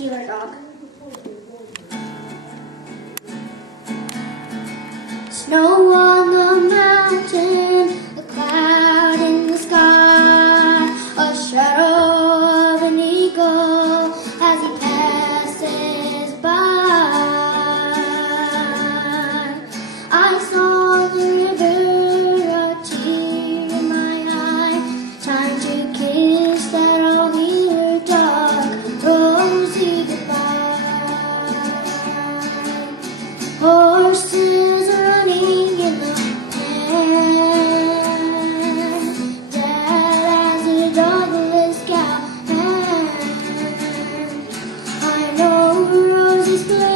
Healer dog. Snow on the mountain, a cloud in the sky, a shadow of an eagle as he passes by. I saw the river, a tear in my eye, time to kiss that old healer dog, rosy goodbye. Horses running in the pen, dead as a Douglas cow. I know roses blow.